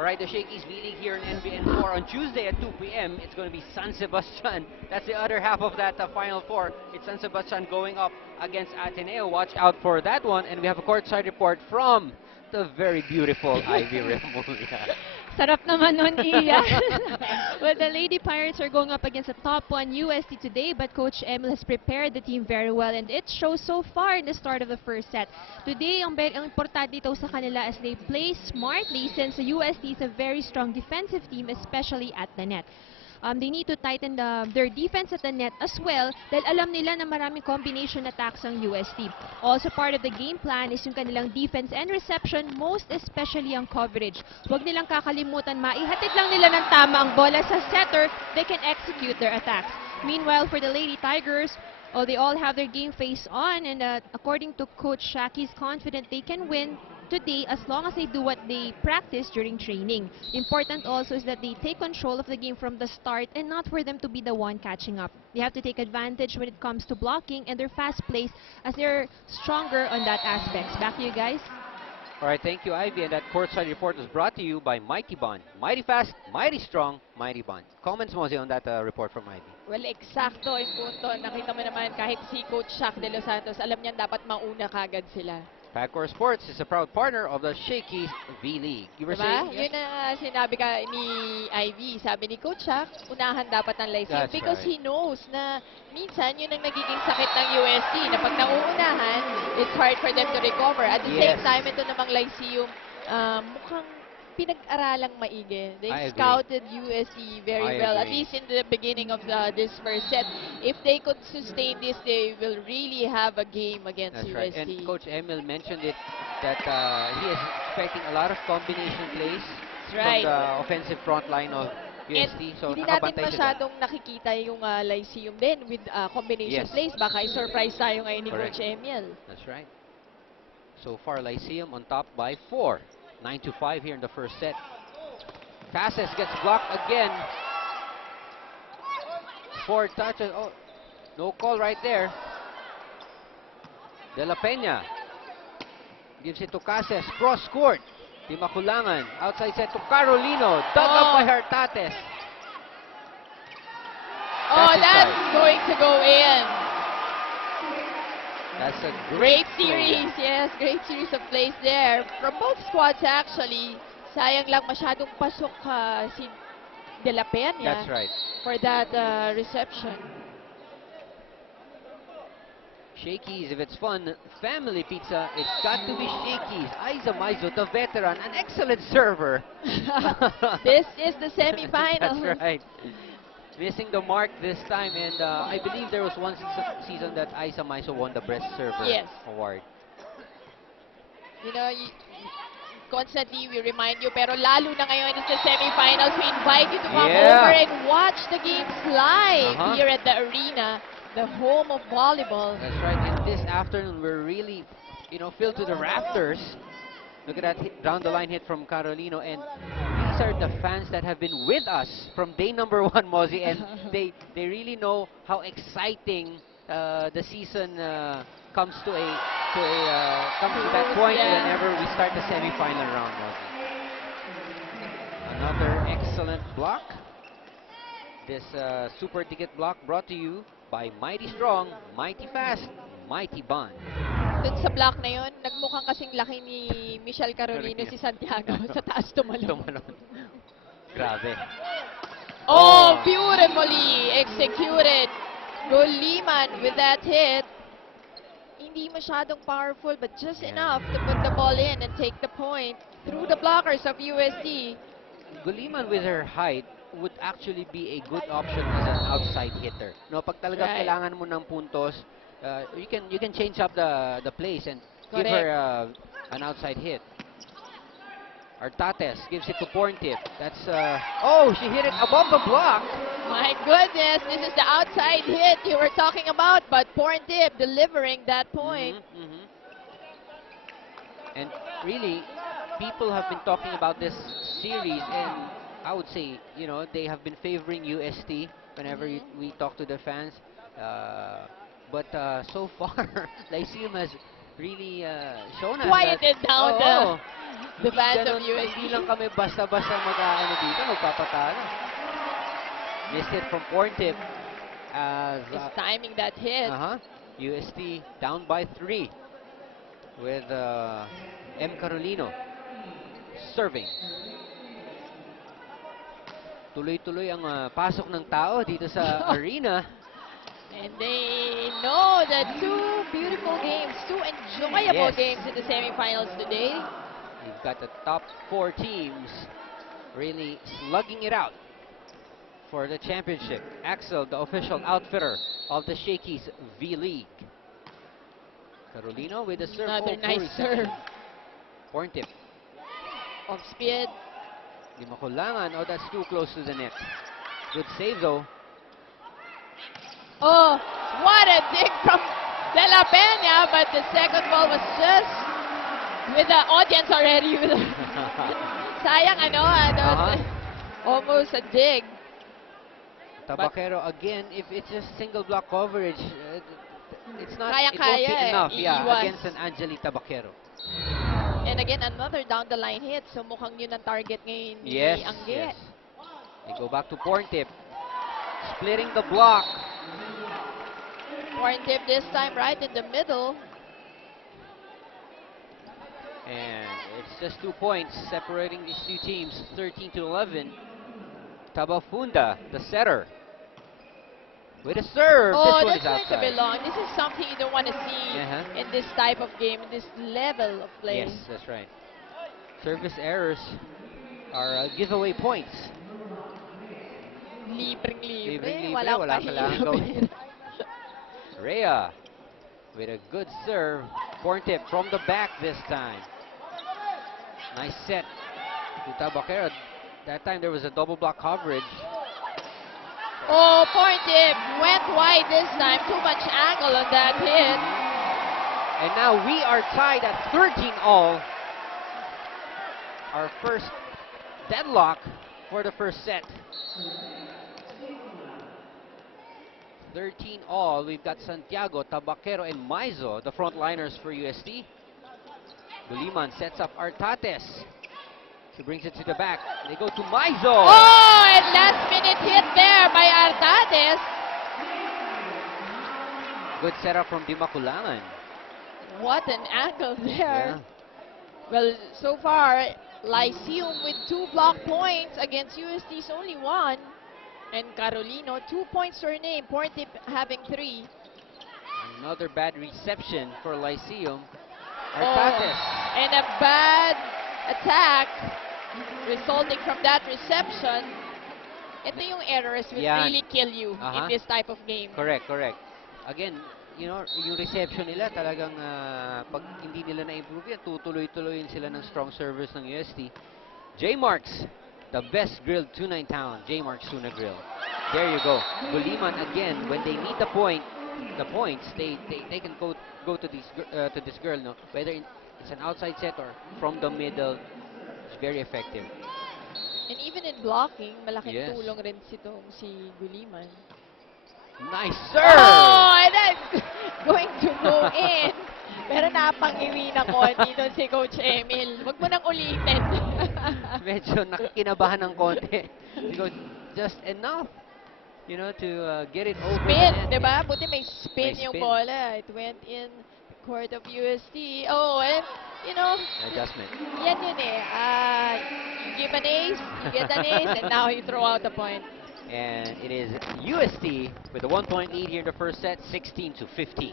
All right, the Shakey's V-League here in NBN4 on Tuesday at 2 p.m. It's going to be San Sebastian. That's the other half of that Final Four. It's San Sebastian going up against Ateneo. Watch out for that one. And we have a courtside report from the very beautiful Ivy Remulla. Sarap naman nun, Iya. Well, the Lady Pirates are going up against the top one UST today, but Coach Emil has prepared the team very well, and it shows so far in the start of the first set. Today, ang importante dito sa kanila as they play smartly since the UST is a very strong defensive team, especially at the net. They need to tighten their defense at the net as well dahil alam nila na maraming combination attacks ang UST. Also part of the game plan is yung kanilang defense and reception, most especially ang coverage. Huwag nilang kakalimutan, maihatid lang nila ng tama ang bola sa setter, they can execute their attacks. Meanwhile, for the Lady Tigers, they all have their game face on, and according to Coach Shaki, he's confident they can win today as long as they do what they practice during training. Important also is that they take control of the game from the start and not for them to be the one catching up. They have to take advantage when it comes to blocking and their fast plays as they're stronger on that aspect. Back to you guys. All right, thank you, Ivy. And that courtside report was brought to you by Mighty Bond. Mighty fast, mighty strong, Mighty Bond. Comments mo on that report from Ivy? Well, eksakto yung punto. Nakita mo naman kahit si Coach Shaq De Los Santos, alam niyan dapat mauna kagad sila. Pacor Sports is a proud partner of the Shakey's V-League. You were saying? Yun na sinabi ka ni Ivy. Sabi ni Coach Shaq, unahan dapat ang Lyceum because right. he knows na minsan yun ang nagiging sakit ng UST na pag nauunahan, it's hard for them to recover. At the same time, ito namang Lyceum, mukhang pinag-aralang maigi. They scouted UST very well, at least in the beginning of this first set. If they could sustain this, they will really have a game against UST. Right. And Coach Emil mentioned it that he is expecting a lot of combination plays from the offensive front line of UST. So hindi natin masyadong nakikita yung Lyceum din with combination plays. Baka i-surprise tayo ngayon ni Coach Emil. That's right. So far, Lyceum on top by 4. 9-5 here in the first set. Cases gets blocked again. 4 touches. Oh, no call right there. De La Peña gives it to Cases. Cross court. Di makulangan. Outside set to Carolino. Dug up by Hartates. That's going to go in. That's a great series. Yes, great series of plays there. From both squads actually. Sayang lang masyadong pasok si De La Peña. That's right. For that reception. Shakey's, if it's fun, family pizza, it's got to be Shakey's. Aiza Maizo, the veteran, an excellent server. This is the semifinal. That's right. Missing the mark this time, and I believe there was one season that Aiza Maizo won the Best Server Award. You know, constantly we remind you, pero lalo na ngayon it's the semifinals. We invite you to come over and watch the games live here at the arena, the home of volleyball. That's right, and this afternoon we're really, filled to the rafters. Look at that down the line hit from Carolino, and these are the fans that have been with us from day number 1, Mozzie, and they really know how exciting the season comes to that point whenever we start the semifinal round, Mozzie. Another excellent block. This super ticket block brought to you by Mighty Strong, Mighty Fast, Mighty Bond. Dun sa block na yun, nagmukhang kasing laki ni Michelle Carolino si Santiago sa taas tumalon. Grabe. Beautifully executed. Goliman with that hit. Hindi masyadong powerful, but just enough to put the ball in and take the point through the blockers of UST. Goliman with her height would actually be a good option as an outside hitter. No, pag talaga kailangan mo ng puntos, you can change up the plays and give her an outside hit. Hartates gives it to Porntip. That's she hit it above the block. My goodness, this is the outside hit you were talking about, but Porntip delivering that point. And really, people have been talking about this series, and I would say, they have been favoring UST whenever we talk to the fans. But so far, Lyceum has really shown us quieted down The fans of Hindi UST. lang kami basta-basta mag-ano dito, magpapatalo. Missed it from Porntip as Is timing that hit. UST down by 3 with M. Carolino serving. Tuloy-tuloy ang pasok ng tao dito sa arena. And they know that two beautiful games, two enjoyable Yes. games in the semifinals today. You've got the top 4 teams really slugging it out for the championship. Axel, the official outfitter of the Shakey's V-League. Carolino with a serve. Another pure nice reception. serve. Porntip. Off speed. Di makulangan. Oh, that's too close to the net. Good save though. Oh, what a dig from De La Peña, but the second ball was just with the audience already. Sayang almost a dig. Tabaquero again, if it's just single block coverage, it's not, it won't Kaya-kaya be eh. enough Iiwas. against an Angeli Tabaquero. And again, another down the line hit. So mukhang yun ang target ngayon ni Yes, Angge. yes. They go back to Porntip. Splitting the block. Porntip this time right in the middle. And it's just 2 points separating these two teams, 13 to 11. Tabafunda, the setter, with a serve. Oh, this one that's is going to be outside. long. This is something you don't want to see in this type of game, in this level of play. Yes, that's right. Service errors are giveaway points. Libreng-libre. Libreng-libre, Walang wala kailangan gawin. pahirap. Rhea with a good serve. Porntip from the back this time. Nice set to Tabaquero. That time there was a double block coverage. Oh, Porntip went wide this time. Too much angle on that hit. And now we are tied at 13 all. Our first deadlock for the first set. 13 all. We've got Santiago, Tabaquero, and Maizo, the frontliners for UST. Buliman sets up Artates. He brings it to the back. They go to Maizo. Oh, and last minute hit there by Artates. Good setup from Dimaculangan. What an angle there. Yeah. Well, so far, Lyceum with 2 block points against UST's only 1. And Carolino, 2 points to her name. Porntip having 3. Another bad reception for Lyceum. Oh, Artates. and a bad attack resulting from that reception. Ito yung errors will Yan. really kill you in this type of game. Correct, correct. Again, you know, yung reception nila talagang pag hindi nila na-improve yan, tutuloy-tuloy sila ng strong service ng UST. J Marks, the best grilled tuna in town. J Marks Tuna Grill. There you go. Buliman again, when they need the points, they can go to this girl, no? Whether it's an outside set or from the middle, it's very effective. And even in blocking, malaking Yes. tulong rin si Buliman. Nice serve! Oh, and that's going to go in. Pero napangiwi na konti doon si Coach Emil. Huwag mo nang ulitin. Medyo nakikinabahan ng konti. Because just enough, you know, to get it over Spin, the net. di ba? Buti may spin May yung spin. bola. It went in the court of UST. Oh, and, you know, Adjustment. yan yun eh. You give an ace, you get an ace, and now you throw out the point. And it is UST with a 1-point lead here in the first set, 16 to 15.